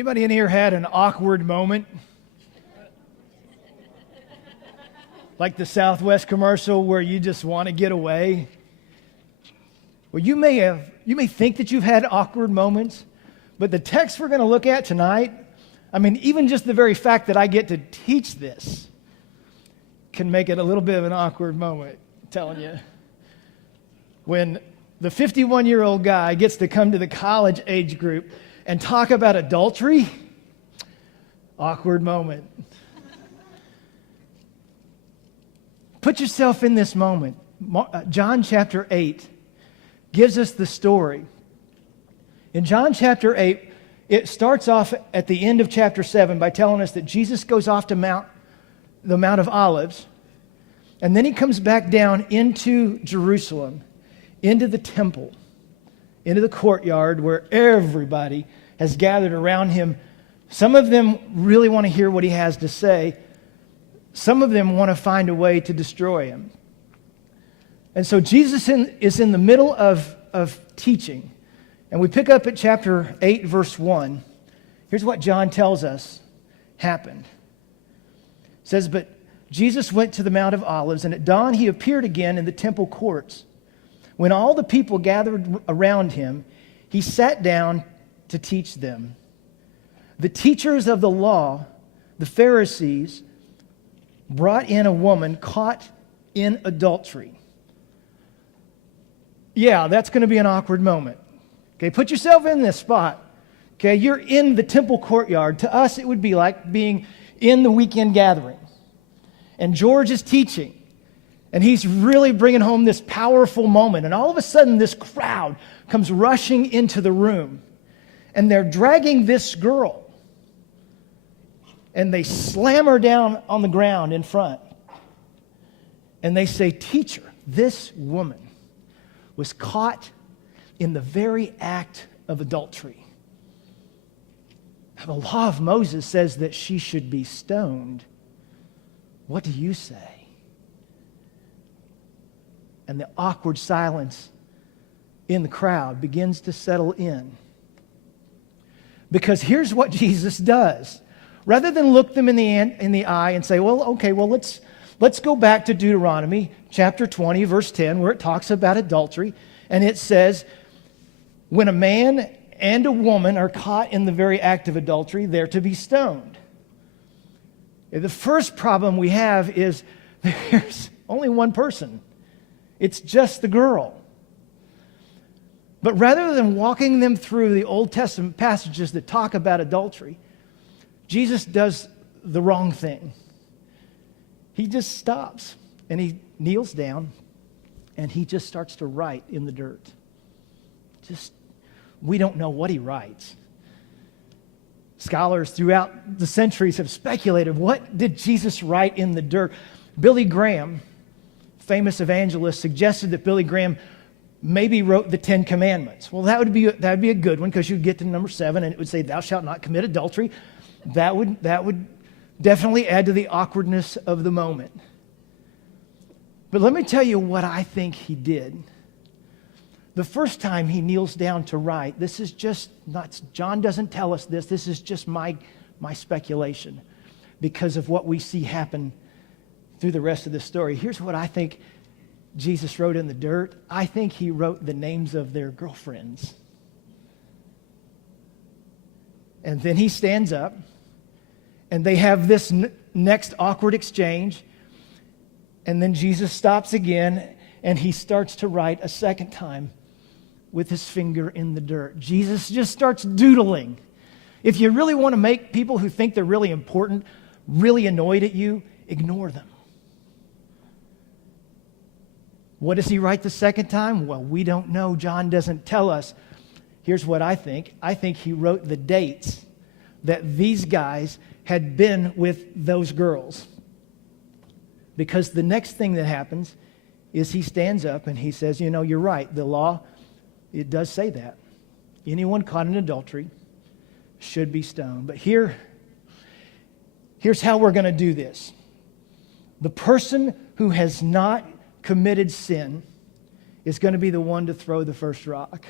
Anybody in here had an awkward moment? Like the Southwest commercial where you just want to get away? Well, you may think that you've had awkward moments, but the text we're going to look at tonight, even just the very fact that I get to teach this can make it a little bit of an awkward moment, I'm telling you. When the 51-year-old guy gets to come to the college age group and talk about adultery, awkward moment. Put yourself in this moment. John chapter 8 gives us the story. In John chapter 8, it starts off at the end of chapter 7 by telling us that Jesus goes off to the Mount of Olives, and then he comes back down into Jerusalem, into the temple, into the courtyard where everybody has gathered around him. Some of them really want to hear what he has to say. Some of them want to find a way to destroy him. And so Jesus is in the middle of teaching. And we pick up at chapter 8, verse 1. Here's what John tells us happened. It says, "But Jesus went to the Mount of Olives, and at dawn he appeared again in the temple courts. When all the people gathered around him, he sat down to teach them. The teachers of the law, the Pharisees, brought in a woman caught in adultery." Yeah, that's going to be an awkward moment. Okay, put yourself in this spot. Okay, you're in the temple courtyard. To us, it would be like being in the weekend gathering. And George is teaching. And he's really bringing home this powerful moment. And all of a sudden, this crowd comes rushing into the room. And they're dragging this girl. And they slam her down on the ground in front. And they say, "Teacher, this woman was caught in the very act of adultery. The law of Moses says that she should be stoned. What do you say?" And the awkward silence in the crowd begins to settle in. Because here's what Jesus does. Rather than look them in the eye and say, let's go back to Deuteronomy chapter 20, verse 10, where it talks about adultery. And it says, when a man and a woman are caught in the very act of adultery, they're to be stoned. The first problem we have is there's only one person. It's just the girl. But rather than walking them through the Old Testament passages that talk about adultery, Jesus does the wrong thing. He just stops and he kneels down and he just starts to write in the dirt. We don't know what he writes. Scholars throughout the centuries have speculated, what did Jesus write in the dirt? Billy Graham, famous evangelist, suggested that Billy Graham maybe wrote the 10 Commandments. Well, that would be a good one, because you'd get to number 7 and it would say, "Thou shalt not commit adultery." That would definitely add to the awkwardness of the moment. But let me tell you what I think he did. The first time he kneels down to write, this is just not, John doesn't tell us this is just my speculation because of what we see happen through the rest of the story. Here's what I think Jesus wrote in the dirt. I think he wrote the names of their girlfriends. And then he stands up, and they have this next awkward exchange. And then Jesus stops again, and he starts to write a second time with his finger in the dirt. Jesus just starts doodling. If you really want to make people who think they're really important really annoyed at you, ignore them. What does he write the second time? Well, we don't know. John doesn't tell us. Here's what I think. I think he wrote the dates that these guys had been with those girls. Because the next thing that happens is he stands up and he says, you're right. The law, it does say that. Anyone caught in adultery should be stoned. But here's how we're going to do this. The person who has not committed sin is going to be the one to throw the first rock.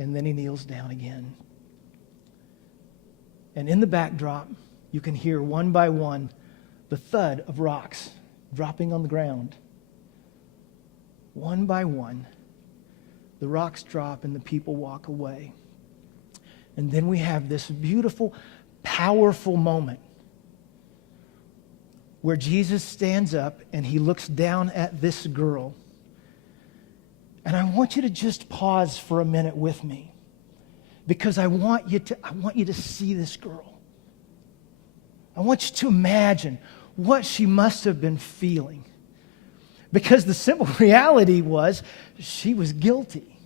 And then he kneels down again. And in the backdrop, you can hear one by one the thud of rocks dropping on the ground. One by one, the rocks drop and the people walk away. And then we have this beautiful, powerful moment where Jesus stands up and he looks down at this girl. And I want you to just pause for a minute with me, because I want you to see this girl. I want you to imagine what she must have been feeling. Because the simple reality was she was guilty.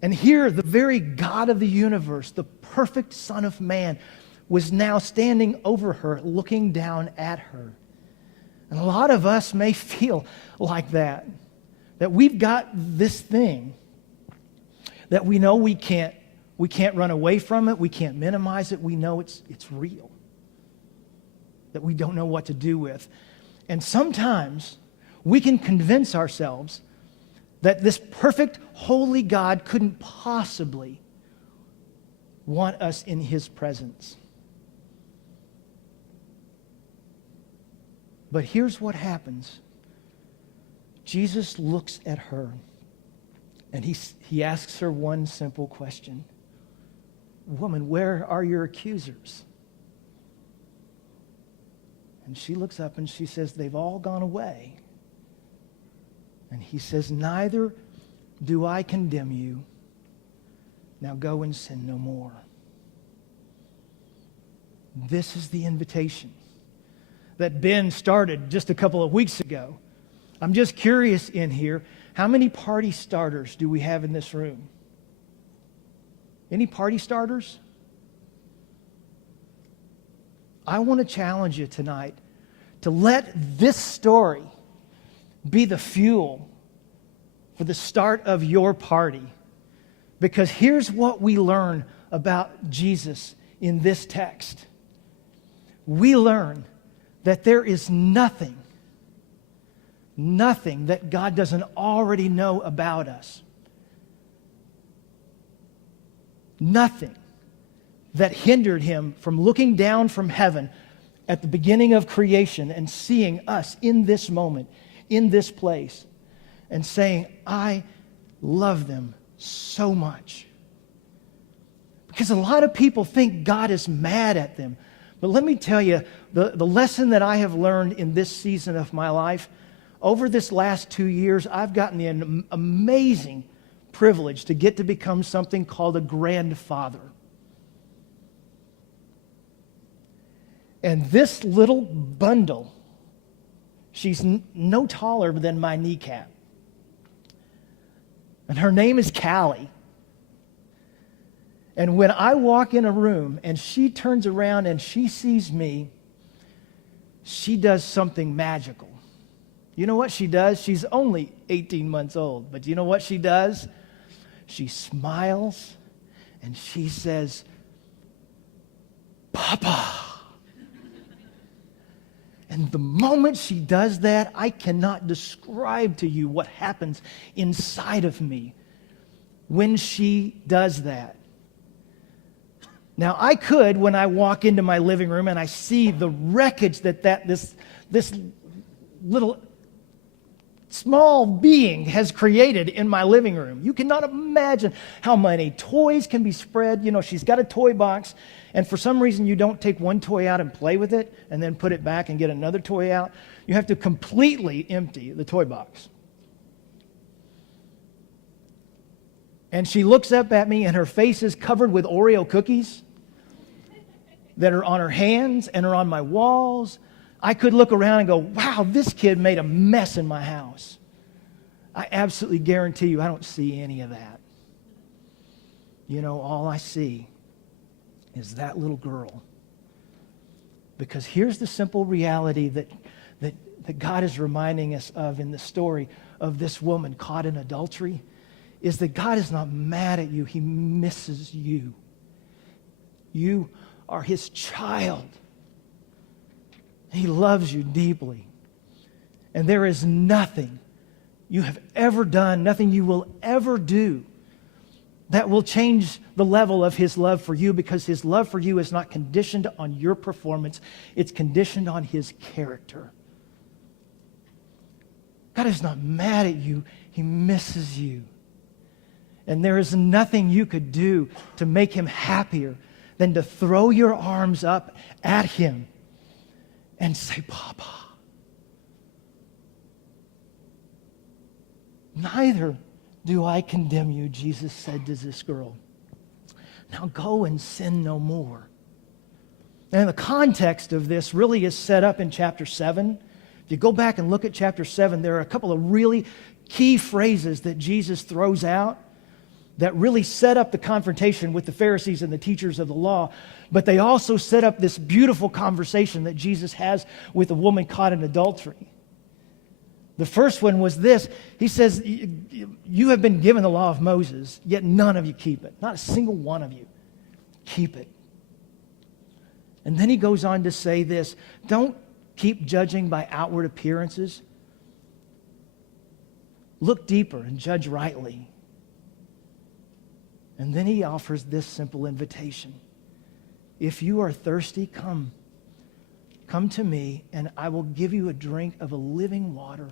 And here, the very God of the universe, the perfect Son of Man, was now standing over her, looking down at her. And a lot of us may feel like that we've got this thing that we know we can't run away from it, we can't minimize it, we know it's real, that we don't know what to do with. And sometimes we can convince ourselves that this perfect, holy God couldn't possibly want us in his presence. But here's what happens. Jesus looks at her and he asks her one simple question. Woman, where are your accusers? And she looks up and she says, they've all gone away. And he says, neither do I condemn you. Now go and sin no more. This is the invitation that Ben started just a couple of weeks ago. I'm just curious in here, how many party starters do we have in this room? Any party starters? I want to challenge you tonight to let this story be the fuel for the start of your party. Because here's what we learn about Jesus in this text. We learn that there is nothing that God doesn't already know about us. Nothing that hindered him from looking down from heaven at the beginning of creation and seeing us in this moment, in this place, and saying, I love them so much. Because a lot of people think God is mad at them. But let me tell you, the lesson that I have learned in this season of my life, over this last 2 years, I've gotten the amazing privilege to get to become something called a grandfather. And this little bundle, she's no taller than my kneecap. And her name is Callie. And when I walk in a room and she turns around and she sees me, she does something magical. You know what she does? She's only 18 months old, but you know what she does? She smiles and she says, Papa. And the moment she does that, I cannot describe to you what happens inside of me when she does that. Now, I could, when I walk into my living room and I see the wreckage that this little small being has created in my living room. You cannot imagine how many toys can be spread. You know, she's got a toy box, and for some reason you don't take one toy out and play with it and then put it back and get another toy out. You have to completely empty the toy box. And she looks up at me and her face is covered with Oreo cookies that are on her hands and are on my walls. I could look around and go, wow, this kid made a mess in my house. I absolutely guarantee you I don't see any of that. You know, all I see is that little girl. Because here's the simple reality that God is reminding us of in the story of this woman caught in adultery, is that God is not mad at you. He misses you. You are his child. He loves you deeply. And there is nothing you have ever done, nothing you will ever do that will change the level of his love for you, because his love for you is not conditioned on your performance. It's conditioned on his character. God is not mad at you. He misses you. And there is nothing you could do to make him happier than to throw your arms up at him and say, Papa. Neither do I condemn you, Jesus said to this girl. Now go and sin no more. And the context of this really is set up in chapter 7. If you go back and look at chapter 7, there are a couple of really key phrases that Jesus throws out that really set up the confrontation with the Pharisees and the teachers of the law, but they also set up this beautiful conversation that Jesus has with a woman caught in adultery. The first one was this. He says, you have been given the law of Moses, yet none of you keep it. Not a single one of you keep it. And then he goes on to say this, don't keep judging by outward appearances. Look deeper and judge rightly. And then he offers this simple invitation. If you are thirsty, come to me, and I will give you a drink of a living water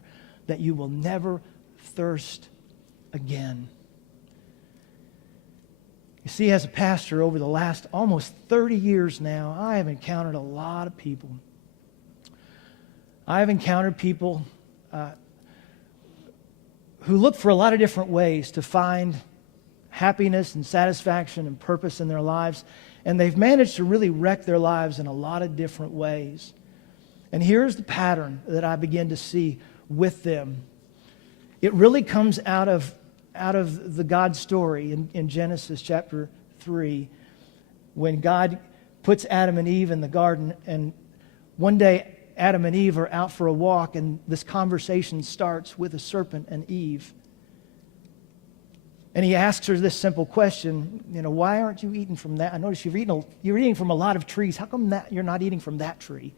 that you will never thirst again. You see, as a pastor over the last almost 30 years now, I have encountered a lot of people. I have encountered people who look for a lot of different ways to find happiness and satisfaction and purpose in their lives, and they've managed to really wreck their lives in a lot of different ways. And here's the pattern that I begin to see with them. It really comes out of the God story in Genesis chapter 3, when God puts Adam and Eve in the garden, and one day Adam and Eve are out for a walk, and this conversation starts with a serpent and Eve. And he asks her this simple question, why aren't you eating from that? I notice you're eating from a lot of trees. How come that you're not eating from that tree?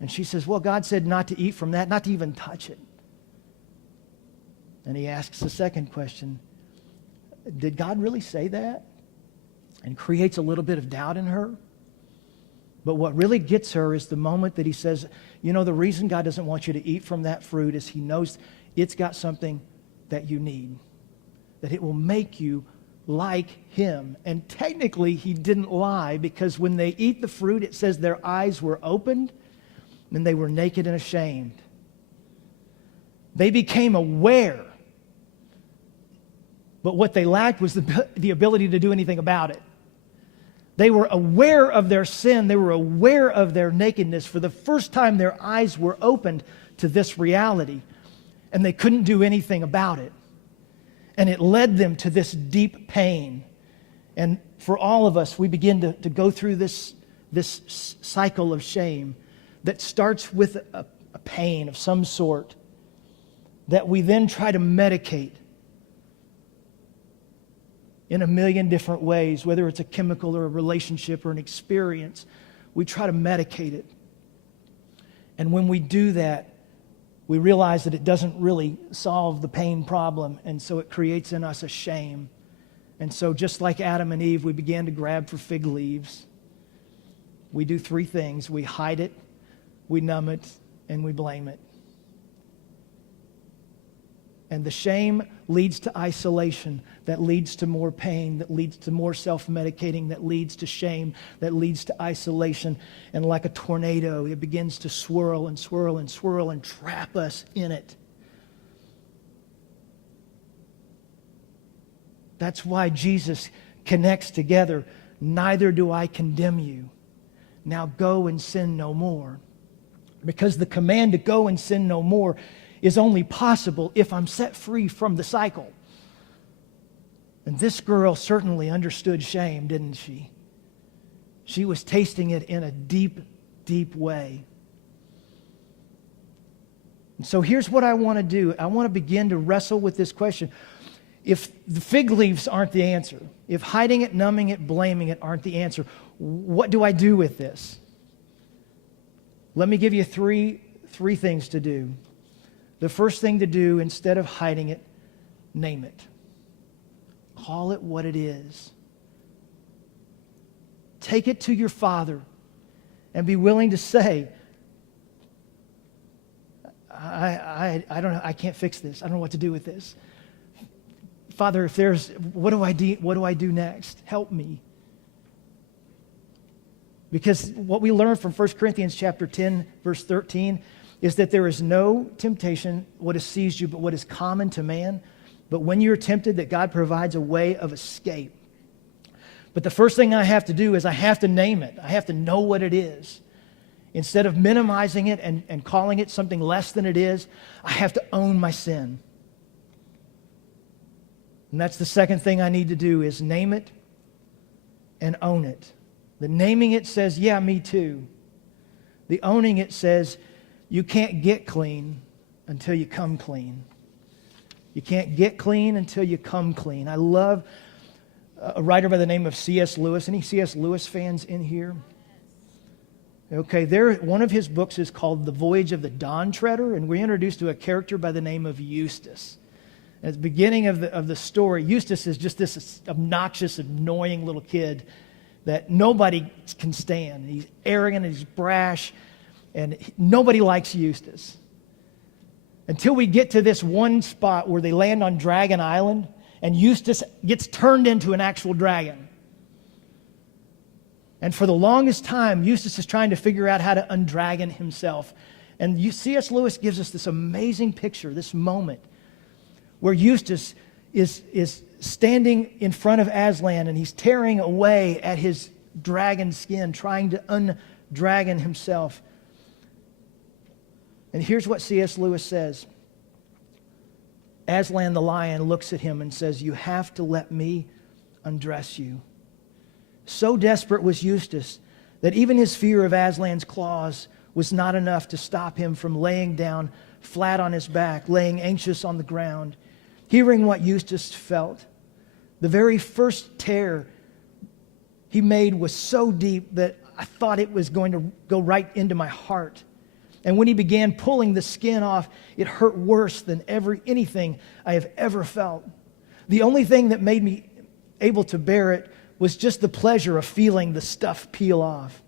And she says, well, God said not to eat from that, not to even touch it. And he asks the second question, did God really say that? And creates a little bit of doubt in her. But what really gets her is the moment that he says, the reason God doesn't want you to eat from that fruit is he knows it's got something that you need, that it will make you like him. And technically, he didn't lie, because when they eat the fruit, it says their eyes were opened and they were naked and ashamed. They became aware, but what they lacked was the ability to do anything about it. They were aware of their sin. They were aware of their nakedness. For the first time, their eyes were opened to this reality, and they couldn't do anything about it. And it led them to this deep pain. And for all of us, we begin to go through this cycle of shame that starts with a pain of some sort that we then try to medicate in a million different ways, whether it's a chemical or a relationship or an experience. We try to medicate it. And when we do that, we realize that it doesn't really solve the pain problem, and so it creates in us a shame. And so just like Adam and Eve, we began to grab for fig leaves. We do three things. We hide it, we numb it, and we blame it. And the shame leads to isolation, that leads to more pain, that leads to more self-medicating, that leads to shame, that leads to isolation. And like a tornado, it begins to swirl and swirl and swirl and trap us in it. That's why Jesus connects together. Neither do I condemn you. Now go and sin no more. Because the command to go and sin no more is only possible if I'm set free from the cycle. And this girl certainly understood shame, didn't she? She was tasting it in a deep, deep way. And so here's what I want to do. I want to begin to wrestle with this question. If the fig leaves aren't the answer, if hiding it, numbing it, blaming it aren't the answer, what do I do with this? Let me give you three things to do. the first thing to do, instead of hiding it, name it. Call it what it is. Take it to your Father and be willing to say, I don't know, I can't fix this. I don't know what to do with this. Father, if there's, what do I do next? Help me. Because what we learn from 1 Corinthians chapter 10, verse 13, is that there is no temptation what has seized you, but what is common to man. But when you're tempted, that God provides a way of escape. But the first thing I have to do is I have to name it. I have to know what it is. Instead of minimizing it and calling it something less than it is, I have to own my sin. And that's the second thing I need to do, is name it and own it. The naming it says, yeah, me too. The owning it says, you can't get clean until you come clean. You can't get clean until you come clean. I love a writer by the name of C.S. Lewis. Any C.S. Lewis fans in here? Okay, one of his books is called The Voyage of the Dawn Treader, and we're introduced to a character by the name of Eustace. At the beginning of the story, Eustace is just this obnoxious, annoying little kid that nobody can stand. He's arrogant and he's brash, and nobody likes Eustace. Until we get to this one spot where they land on Dragon Island, and Eustace gets turned into an actual dragon. And for the longest time, Eustace is trying to figure out how to undragon himself. And C.S. Lewis gives us this amazing picture, this moment, where Eustace is standing in front of Aslan, and he's tearing away at his dragon skin, trying to undragon himself. And here's what C.S. Lewis says. Aslan the lion looks at him and says, "You have to let me undress you." So desperate was Eustace that even his fear of Aslan's claws was not enough to stop him from laying down flat on his back, laying anxious on the ground. Hearing what Eustace felt, the very first tear he made was so deep that I thought it was going to go right into my heart. And when he began pulling the skin off, it hurt worse than anything I have ever felt. The only thing that made me able to bear it was just the pleasure of feeling the stuff peel off.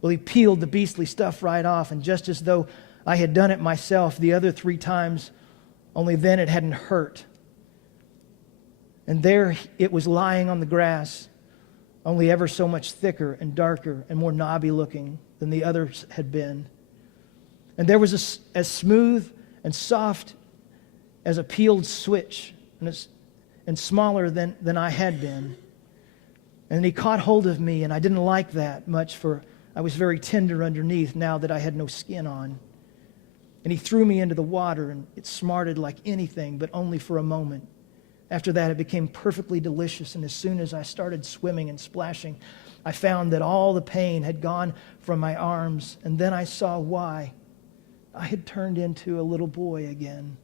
Well, he peeled the beastly stuff right off, and just as though I had done it myself the other 3 times, only then it hadn't hurt. And there it was lying on the grass, only ever so much thicker and darker and more knobby looking than the others had been. And there was as smooth and soft as a peeled switch, and smaller than I had been. And he caught hold of me, and I didn't like that much, for I was very tender underneath now that I had no skin on. And he threw me into the water, and it smarted like anything, but only for a moment. After that, it became perfectly delicious, and as soon as I started swimming and splashing, I found that all the pain had gone from my arms, and then I saw why. I had turned into a little boy again.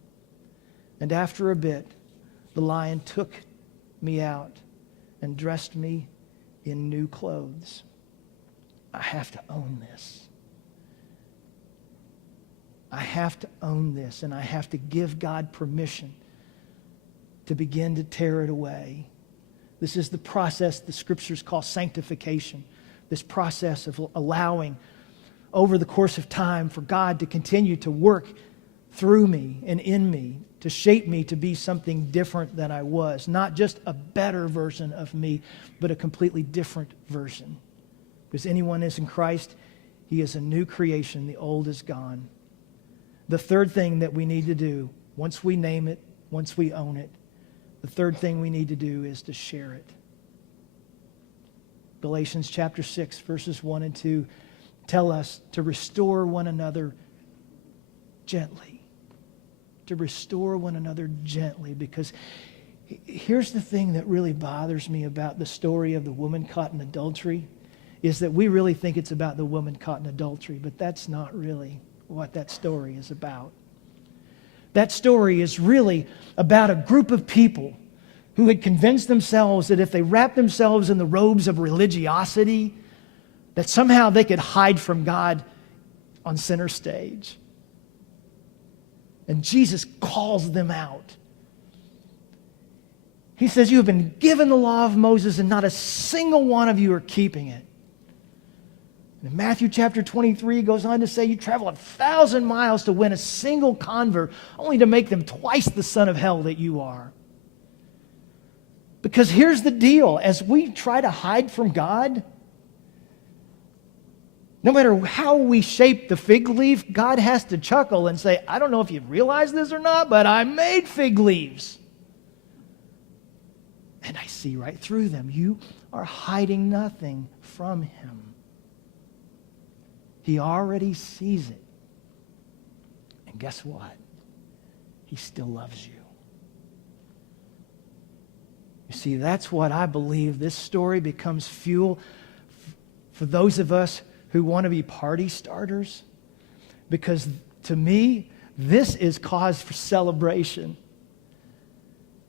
And after a bit, the lion took me out and dressed me in new clothes. I have to own this. I have to own this, and I have to give God permission to begin to tear it away. This is the process the Scriptures call sanctification, this process of allowing over the course of time for God to continue to work through me and in me, to shape me to be something different than I was. Not just a better version of me, but a completely different version. Because anyone is in Christ, he is a new creation. The old is gone. The third thing that we need to do, once we name it, once we own it, the third thing we need to do is to share it. Galatians chapter 6, verses 1 and 2 tell us to restore one another gently. To restore one another gently. Because here's the thing that really bothers me about the story of the woman caught in adultery, is that we really think it's about the woman caught in adultery, but that's not really what that story is about. That story is really about a group of people who had convinced themselves that if they wrapped themselves in the robes of religiosity, that somehow they could hide from God on center stage. And Jesus calls them out. He says, you have been given the law of Moses, and not a single one of you are keeping it. And Matthew chapter 23 goes on to say, you travel 1,000 miles to win a single convert, only to make them twice the son of hell that you are. Because here's the deal. As we try to hide from God, no matter how we shape the fig leaf, God has to chuckle and say, I don't know if you realize this or not, but I made fig leaves. And I see right through them. You are hiding nothing from him. He already sees it. And guess what? He still loves you. You see, that's what I believe. This story becomes fuel for those of us who want to be party starters. Because to me, this is cause for celebration.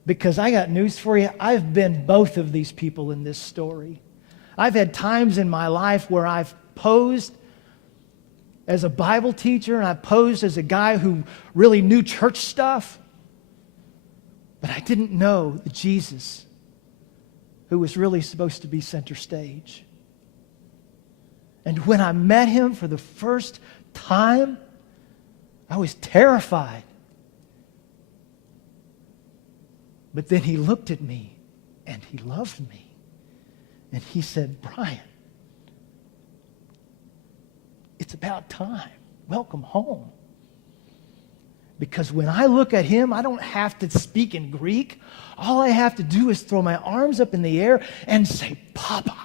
Because I got news for you. I've been both of these people in this story. I've had times in my life where I've posed as a Bible teacher, and I posed as a guy who really knew church stuff. But I didn't know the Jesus who was really supposed to be center stage. And when I met him for the first time, I was terrified. But then he looked at me, and he loved me. And he said, Brian, it's about time. Welcome home. Because when I look at him, I don't have to speak in Greek. All I have to do is throw my arms up in the air and say, Papa.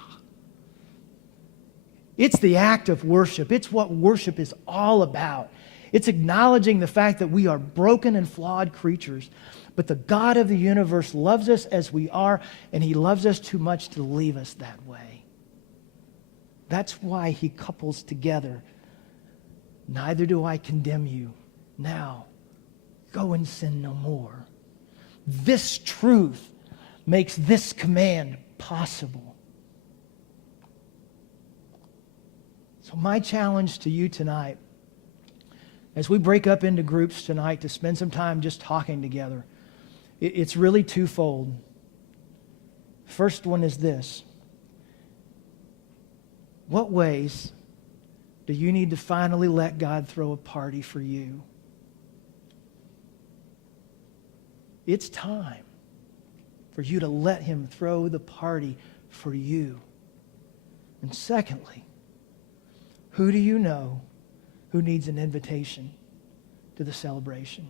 It's the act of worship. It's what worship is all about. It's acknowledging the fact that we are broken and flawed creatures, but the God of the universe loves us as we are, and he loves us too much to leave us that way. That's why he couples together. Neither do I condemn you. Now, go and sin no more. This truth makes this command possible. So my challenge to you tonight, as we break up into groups tonight to spend some time just talking together, it's really twofold. First one is this. What ways do you need to finally let God throw a party for you? It's time for you to let him throw the party for you. And secondly, who do you know who needs an invitation to the celebration?